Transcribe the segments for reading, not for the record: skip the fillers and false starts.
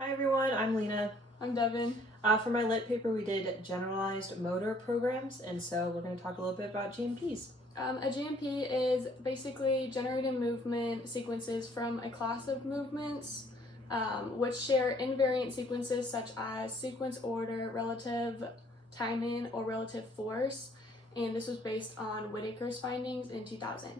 Hi everyone, I'm Lena. I'm Devin. For my lit paper we did generalized motor programs, and so we're going to talk a little bit about GMPs. A GMP is basically generated movement sequences from a class of movements which share invariant sequences such as sequence order, relative timing, or relative force, and this was based on Whittaker's findings in 2000.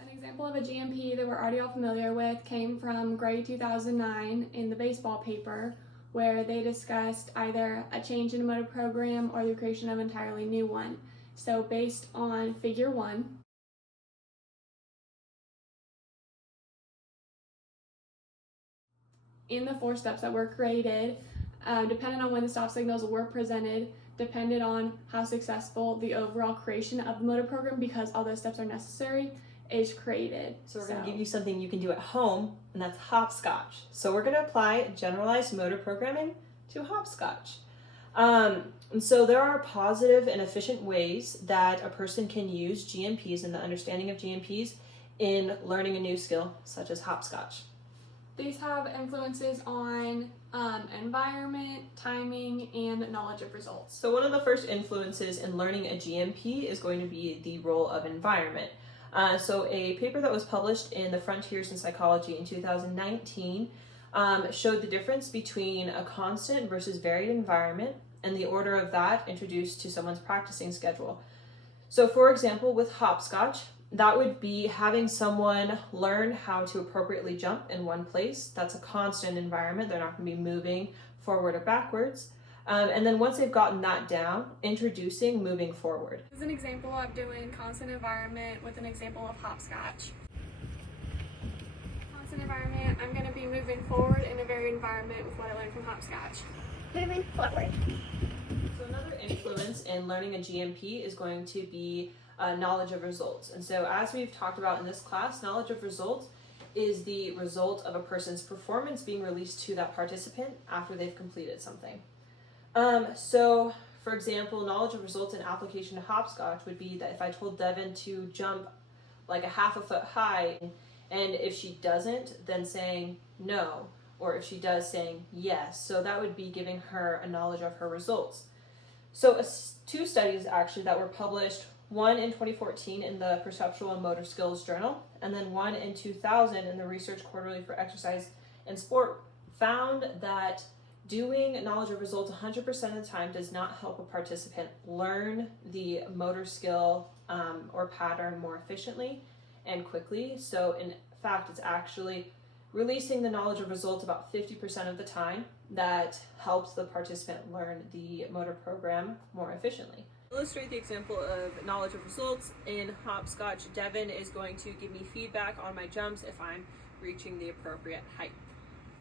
An example of a GMP that we're already all familiar with came from grade 2009 in the baseball paper, where they discussed either a change in a motor program or the creation of an entirely new one. So based on figure 1, in the 4 steps that were created, depending on when the stop signals were presented, depended on how successful the overall creation of the motor program, because all those steps are necessary, is created. So we're going to give you something you can do at home, and that's hopscotch. So we're going to apply generalized motor programming to hopscotch. And so there are positive and efficient ways that a person can use GMPs and the understanding of GMPs in learning a new skill, such as hopscotch. These have influences on environment, timing, and knowledge of results. So one of the first influences in learning a GMP is going to be the role of environment. So a paper that was published in the Frontiers in Psychology in 2019 showed the difference between a constant versus varied environment and the order of that introduced to someone's practicing schedule. So for example, with hopscotch, that would be having someone learn how to appropriately jump in one place. That's a constant environment. They're not going to be moving forward or backwards. And then once they've gotten that down, introducing moving forward. This is an example of doing constant environment with an example of hopscotch. Constant environment, I'm going to be moving forward in a varied environment with what I learned from hopscotch. Moving forward. So another influence in learning a GMP is going to be knowledge of results. And so as we've talked about in this class, knowledge of results is the result of a person's performance being released to that participant after they've completed something. So for example, knowledge of results in application to hopscotch would be that if I told Devin to jump like a half a foot high, and if she doesn't, then saying no, or if she does, saying yes. So that would be giving her a knowledge of her results. So 2 studies actually that were published, one in 2014 in the Perceptual and Motor Skills Journal, and then one in 2000 in the Research Quarterly for Exercise and Sport, found that doing knowledge of results 100% of the time does not help a participant learn the motor skill or pattern more efficiently and quickly. So in fact, it's actually releasing the knowledge of results about 50% of the time that helps the participant learn the motor program more efficiently. To illustrate the example of knowledge of results in hopscotch, Devin is going to give me feedback on my jumps if I'm reaching the appropriate height.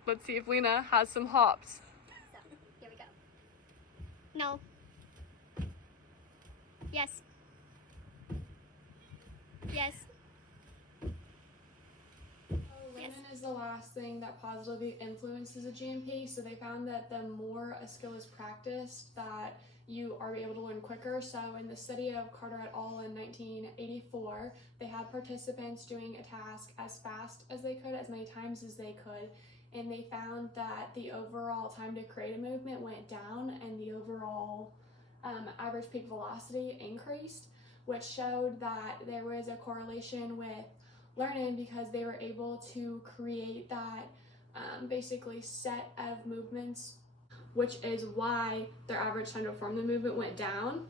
Let's see if Lena has some hops. So, here we go. No. Yes. Yes. Learning is the last thing that positively influences a GMP, so they found that the more a skill is practiced, that you are able to learn quicker. So in the study of Carter et al. In 1984, they had participants doing a task as fast as they could, as many times as they could, and they found that the overall time to create a movement went down and the overall average peak velocity increased, which showed that there was a correlation with learning because they were able to create that basically set of movements, which is why their average time to perform the movement went down.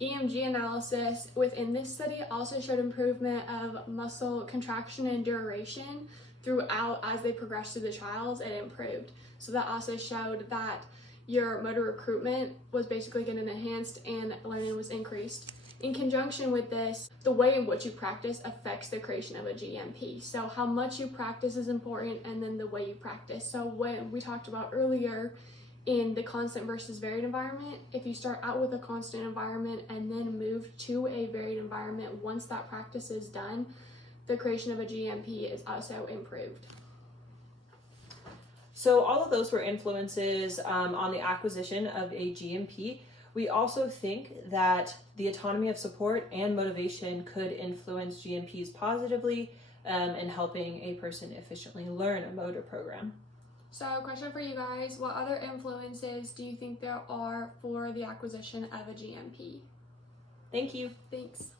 EMG analysis within this study also showed improvement of muscle contraction and duration throughout as they progressed through the trials. It improved. So that also showed that your motor recruitment was basically getting enhanced and learning was increased. In conjunction with this, the way in which you practice affects the creation of a GMP. So how much you practice is important, and then the way you practice. So when we talked about earlier in the constant versus varied environment, if you start out with a constant environment and then move to a varied environment, once that practice is done, the creation of a GMP is also improved. So all of those were influences on the acquisition of a GMP. We also think that the autonomy of support and motivation could influence GMPs positively in helping a person efficiently learn a motor program. So, question for you guys, what other influences do you think there are for the acquisition of a GMP? Thank you. Thanks.